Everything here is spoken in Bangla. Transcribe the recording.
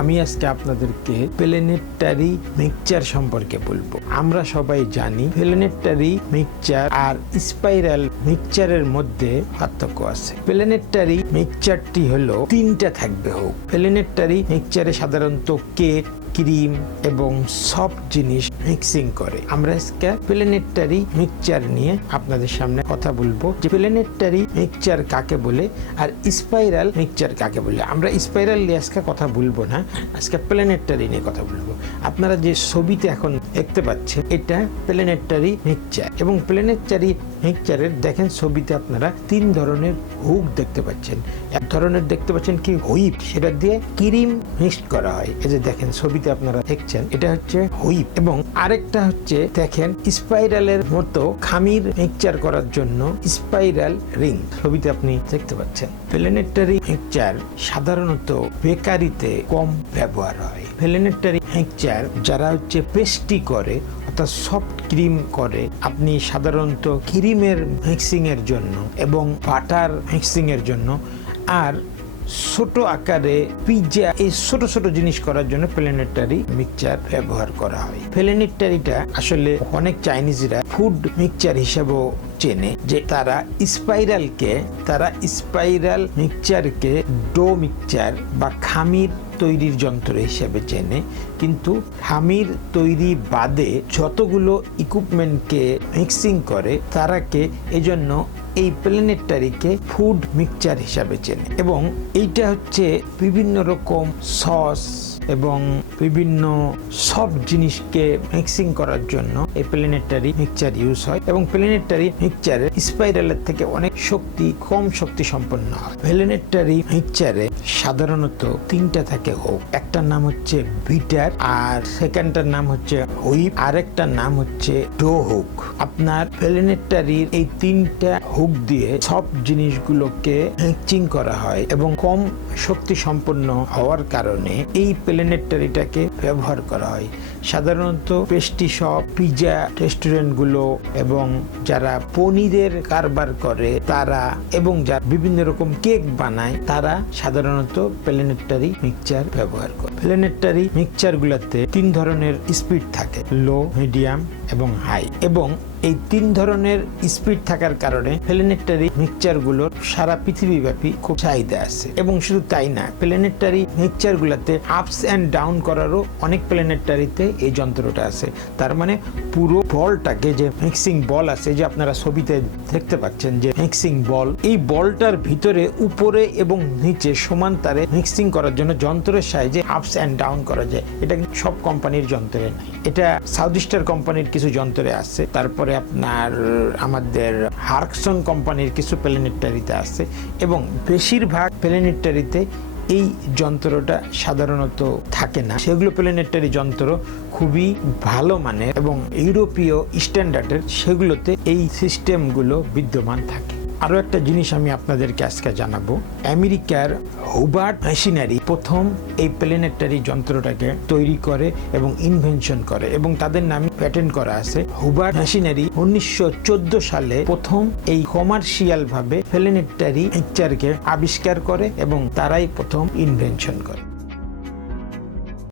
আমি আজকে আপনাদেরকে প্লেনেটারি মিক্সচার সম্পর্কে বলব। আমরা সবাই জানি প্লেনেটারি মিক্সচার আর স্পাইরাল মিক্সচারের মধ্যে পার্থক্য আছে। প্লেনেটারি মিক্সচারটি হলো তিনটা থাকবে হোক। প্লেনেটারি মিক্সচারে সাধারণত কেক ক্রিম এবং সফট জিনিস মিক্সিং করে। আমরা আজকে প্লেনেটারি মিক্সচার নিয়ে আপনাদের সামনে কথা বলব। যে প্লেনেটারি মিক্সচার কাকে বলে আর স্পাইরাল মিক্সচার কাকে বলে? আমরা স্পাইরাল নিয়ে আজকে কথা বলব না আজকে প্লেনেটারি নিয়ে কথা বলব। আপনারা যে ছবিতে এখন দেখতে পাচ্ছেন, এটা প্লেনেটারি মিক্সচার এবং প্লেনেটারি মিক্সচারের দেখেন ছবিতে আপনারা তিন ধরনের হুক দেখতে পাচ্ছেন। এক ধরনের দেখতে পাচ্ছেন কি? হুইপ। সেটা দিয়ে ক্রিম মিক্সড করা হয়। এই যে দেখেন, ছবিতে আপনারা দেখছেন, এটা হচ্ছে হুইপ। এবং আরেকটা হচ্ছে, দেখেন, স্পাইরালের মতো খামির মিক্সচার করার জন্য স্পাইরাল রিং। ছবিতে আপনি দেখতে পাচ্ছেন, প্লেনেটারি মিক্সচার সাধারণত বেকারিতে কম ব্যবহার হয়। প্লেনেটারি মিক্সচার যারা হচ্ছে পেস্টি করে অর্থাৎ সফট ক্রিম করে। আপনি সাধারণত ক্রিমের মিক্সিংয়ের জন্য এবং বাটার মিক্সিংয়ের জন্য। আর ছোট আকারে পিৎজা এই ছোট ছোট জিনিস করার জন্য প্লেনেটারি মিক্সচার ব্যবহার করা হয়। প্লেনেটারিটা আসলে অনেক চাইনিজরা ফুড মিক্সচার হিসেবেও চেনে যে তারা স্পাইরালকে তারা স্পাইরাল মিক্সচারকে ডো মিক্সচার বা খামির তৈরির যন্ত্র হিসেবে চেনে। কিন্তু খামির তৈরি বাদে যতগুলো ইকুইপমেন্টকে মিক্সিং করে, তারাকে এজন্য এই প্লেনেটারিকে ফুড মিক্সচার হিসাবে চেনে এবং এইটা হচ্ছে বিভিন্ন রকম সস এবং বিভিন্ন সব জিনিসকে মিক্সিং করার জন্য এই প্লেনেটারি মিক্সচার ইউজ হয় এবং প্লেনেটারি মিক্সচারে স্পাইরালের থেকে অনেক শক্তি, কম শক্তি সম্পন্ন হয়। প্লেনেটারি মিক্সচারে সাধারণত তিনটা থাকে হোক। একটার নাম হচ্ছে বিটার আর সেকেন্ডটার নাম হচ্ছে হুইপ আরেকটার নাম হচ্ছে ডো হুক আপনার প্লেনেটারির এই তিনটা হুক দিয়ে সব জিনিসগুলোকে মিক্সিং করা হয় এবং কম শক্তি সম্পন্ন হওয়ার কারণে এই প্লেনেটারিটাকে ব্যবহার করা হয়। সাধারণত পেস্টি শপ পিজা রেস্টুরেন্টগুলো এবং যারা পনিরের কারবার করে, তারা এবং যারা বিভিন্ন রকম কেক বানায়, তারা সাধারণত প্লেনেটারি মিক্সচার ব্যবহার করে। প্লেনেটারি মিক্সচারগুলোতে তিন ধরনের স্পিড থাকে লো মিডিয়াম এবং হাই এবং এই তিন ধরনের স্পিড থাকার কারণে প্লেনেটারি মিক্সচারগুলোর সারা পৃথিবীব্যাপী খুব চাহিদা আছে। এবং শুধু তাই না প্লেনেটারি মিক্সচারগুলোতে আপস অ্যান্ড ডাউন করারও অনেক প্লেনেটারিতে এই যন্ত্রটা আছে। তার মানে পুরো বলটাকে যে মিক্সিং বল আছে, যে আপনারা ছবিতে দেখতে পাচ্ছেন যে মিক্সিং বল এই বলটার ভিতরে উপরে এবং নিচে সমান তারে মিক্সিং করার জন্য যন্ত্রের সাহায্যে আপস অ্যান্ড ডাউন করা যায়। এটা সব কোম্পানির যন্ত্রে নাই এটা সাউথ স্টার কোম্পানির কিছু যন্ত্রে আছে। তারপরে আপনার আমাদের হার্কসন কোম্পানির কিছু প্লেনেটারিতে আছে। এবং বেশিরভাগ প্লেনেটারিতে এই যন্ত্রটা সাধারণত থাকে না। সেগুলো প্লেনেটারি যন্ত্র, খুবই ভালো মানের এবং ইউরোপীয় স্ট্যান্ডার্ডের সেগুলোতে এই সিস্টেমগুলো বিদ্যমান থাকে। আরও একটা জিনিস আমি আপনাদেরকে আজকে জানাব। আমেরিকার হুবার্ট মেশিনারি প্রথম এই প্লেনেটারি যন্ত্রটাকে তৈরি করে এবং ইনভেনশন করে এবং তাদের নামে প্যাটেন্ট করা আছে। হুবার্ট মেশিনারি উনিশশো সালে প্রথম এই কমার্শিয়াল ভাবে প্লেনেটারি মিক্সচারকে আবিষ্কার করে এবং তারাই প্রথম ইনভেনশন করে।